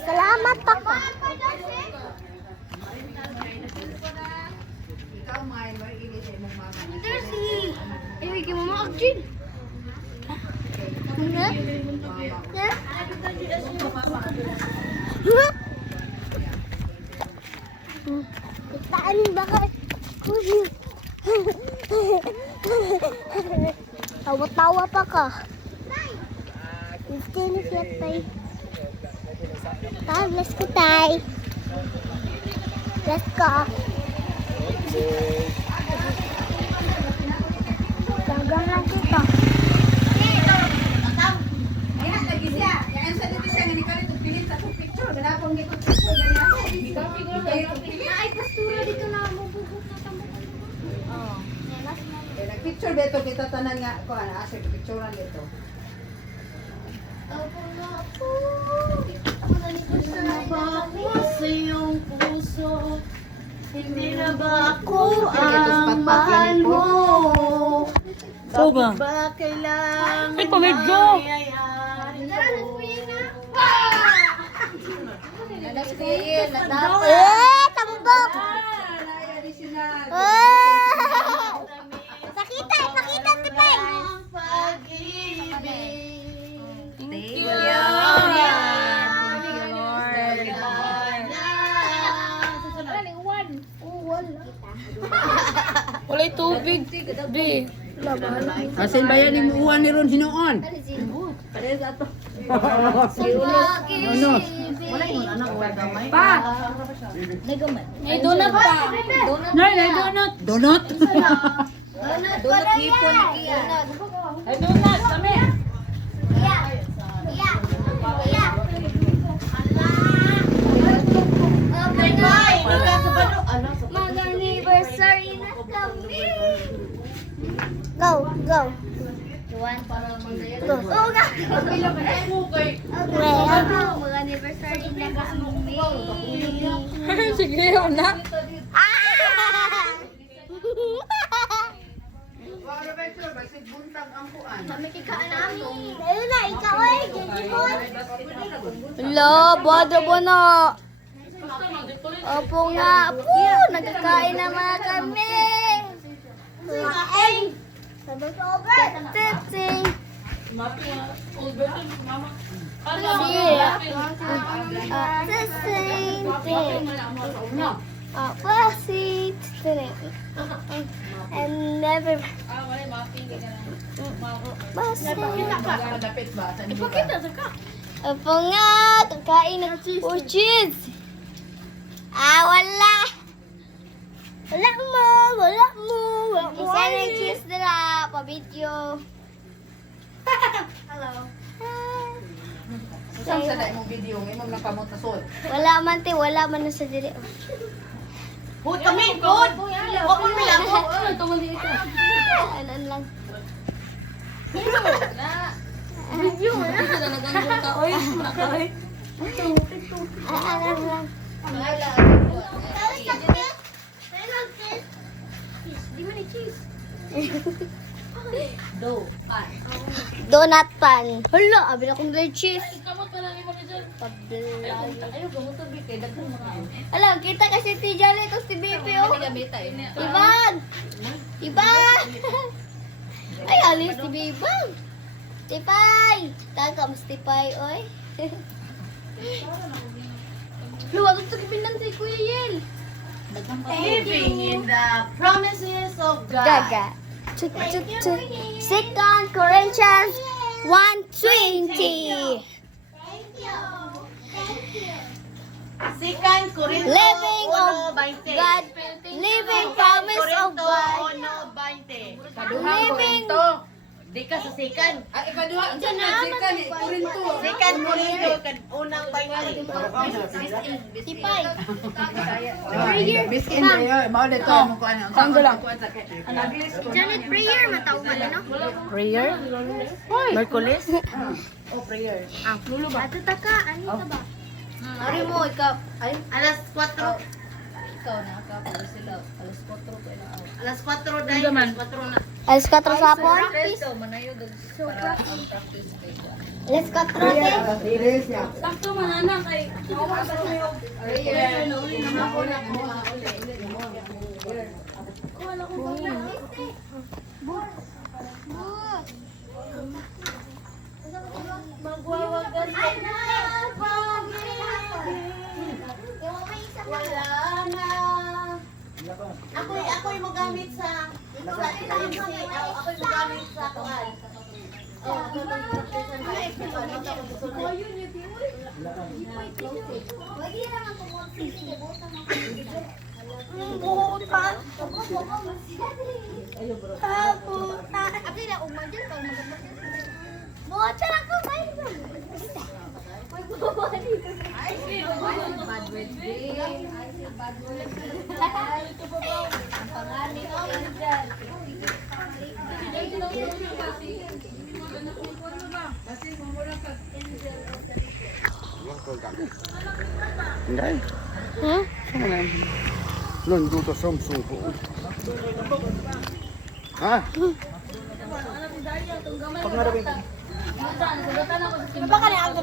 Pasalamat ako. Ikaw may ilis sa imong mama. Dersi. Ay, kay mama Arjun. Ano? Taan ba ka? Tawa-tawa pa ka. Gusto na siya tayo. Let's go tayo. Let's go. Gagahan kita. Ayan, lagi siya. Yan sa dito siya ni Kalit pilit sa picture. Ganapon gito picture ganyan. Ikaw figure kayo. Ay, pastura dito na mabubuhat na tamo. Oh. Nag-picture dito kita tanan nga ko ana asa picturean dito. Opo nga po. Gusto na ba ako sa iyong puso? Hindi na ba ako ang mahal mo? Bakit ba kailangan Ay, pamedyo! Tambok! Additional. Ipakita, ipakita, tipay! Thank you. Walay tubig. Be. Asin ba yan yung uwan ni Ron Hinoon? Pa! May donut pa. Nay, may donut. Donut? Donut hipon niya. May donut. Kami. Mag-anniversary na kami. Go, go. Go. Oh, go. Okay. Mag-anniversary na kami. Sige, na. Kami kikaan namin. Ayun na, ikaw eh. Jejimon. Hello, bada po na. Opo nga po, nagkakain na mga kami. Kain. Sabay ko over. Titsing. And never. Opo nga, kakain ng cheese. Wala. Wala mo. Isa na cheese nila, pa-video. Hello. Saan sa dahil mong video? Ngayon mong nakamot na sol. Wala man na sa diri. Hood kami! Hood! Huwag mo lang! Ano lang. Review na. Naganggol ka. Oy, nakay. Ano lang. Di mo ni cheese. Donut pan. Hala, abi na kong dry cheese. Kamot pa lang imo ni John. Pablay. Ayaw, gamot to big. Kaya daghan mga. Hala, kita kasi si Jolly to si Bibi oh. Iban! Iban! Ay, alis si Bibang. Tipay! Taga mas tipay, oy. Luwag ito kipinan si Kuya Yel. Living in the promises of God. Gaga. Second Corinthians 1:20. Second Corinto Living of 1:20. God. Living promise of God. 1:20. Living. Di ka sa second. Ay, ikaduha. Diyan na, Second, Corinto. Second Corinto. Unang 20. Tipay. Biskin na yun. Mao dito mo ko ano. Sanggo lang. Janet prayer mataw man no? Prayer? Merkulis? Oh, prayer. Lulo ba? Ato ta ka, ani ka ba? Ari mo, ikaw. Ay, Alas 4. ikaw na ka. Sila. Alas 4 ko na. Alas 4 dahil. Gaman. Alas 4 sa hapon? Practice. Manayo. Para ang practice. Alas 4 eh. Sakto man anak kay. Awa sa iyo. Uli naman ako na. Wala ko ba? Magwawagan ka. Wala na. Ako'y magamit sa MC. Ako'y magamit sa tuwan. Hindi. Huh? Sama na. Lon, duto sa suko. Ha? Pag narapin. Ano ba ka na ako,